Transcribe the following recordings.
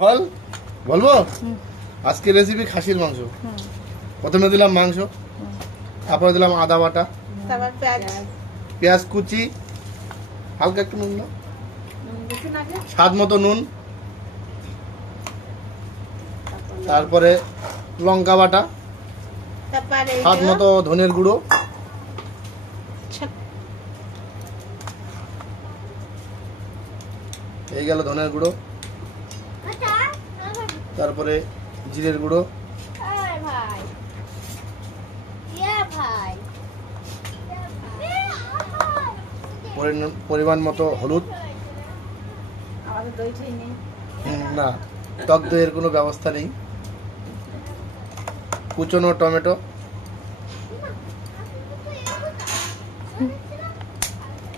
বল বলবো আজকে রেসিপি খাসির মাংস। প্রথমে দিলাম মাংস, তারপরে দিলাম আদা বাটা, তারপর পেঁয়াজ কুচি, হালকা একটু নুন, স্বাদ মতো নুন, তারপরে লঙ্কা বাটা, স্বাদ মতো ধনের গুঁড়ো, এই গেল ধনের গুঁড়ো, তারপরে জিরের গুঁড়ো, পরিমাণ মতো হলুদ। না, টক দইয়ের কোনো ব্যবস্থা নেই। কুচনো টমেটো,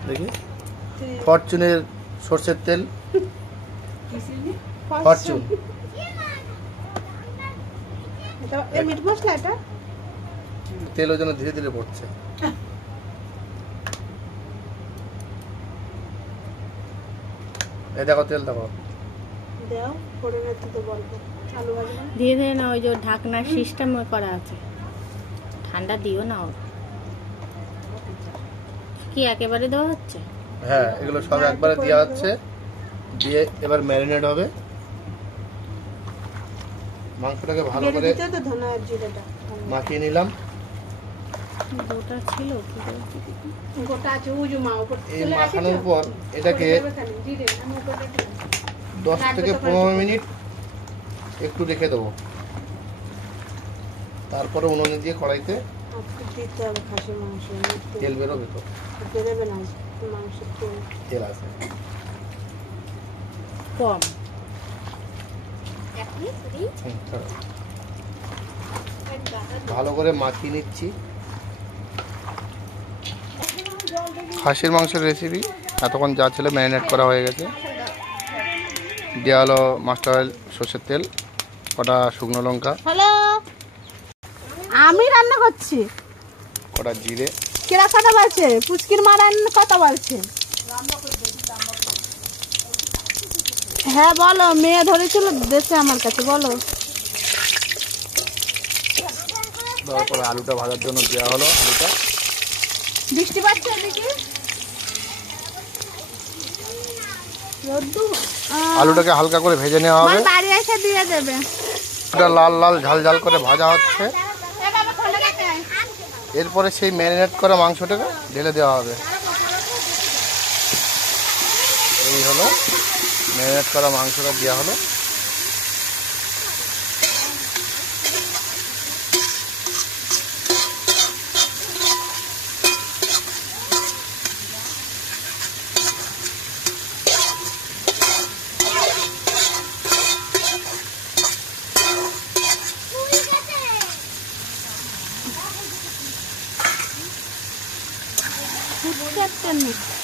দেখি ফরচুনের সর্ষের তেল, ফরচুন তেল ওই জন্য ধীরে ধীরে পড়ছে। এই দেখো তেল দেখো, ধীরে ধীরে না, ওই যে ঢাকনার সিস্টেম করা আছে, ঠান্ডা দিও না। কি একেবারে দেওয়া হচ্ছে? হ্যাঁ, এগুলো সব একবারে দেওয়া হচ্ছে, দিয়ে এবার ম্যারিনেট হবে। মাংসটাকে ভালো করে মাখিয়ে নিলাম। গোটা ছিল এই মাখানোর পর এটাকে 10 থেকে 15 মিনিট একটু রেখে দেবো। তারপরে উনুনে দিয়ে কড়াইতে তেল বেরোবে, তো তেল আছে কম। ভালো করে মাখিয়ে নিচ্ছি। খাসির মাংসের রেসিপি এতক্ষণ যা ছিল ম্যারিনেট করা হয়ে গেছে। দেওয়া হলো মাস্টার অয়েল, সর্ষের তেল, কটা শুকনো লঙ্কা, হ্যালো আমি রান্না করছি, কটা জিরে। কেরা কথা বলছে? পুচকির মা রান্না কথা বলছে। হ্যাঁ বলো, মেয়ে ধরেছিল দেশে আমার কাছে, বলো। তারপরে আলুটা ভাজার জন্য দেওয়া হলো আলুটা। বৃষ্টি পাচ্ছে এদিকে? আলুটাকে হালকা করে ভেজে নেওয়া হবে। বাড়ি এসে দিয়ে দেবে। এটা লাল লাল ঝাল ঝাল করে ভাজা হচ্ছে। এরপরে সেই ম্যারিনেট করা মাংসটাকে ঢেলে দেওয়া হবে। এই হলো ম্যারিনেট করা মাংসটা দেওয়া হলো। What's that?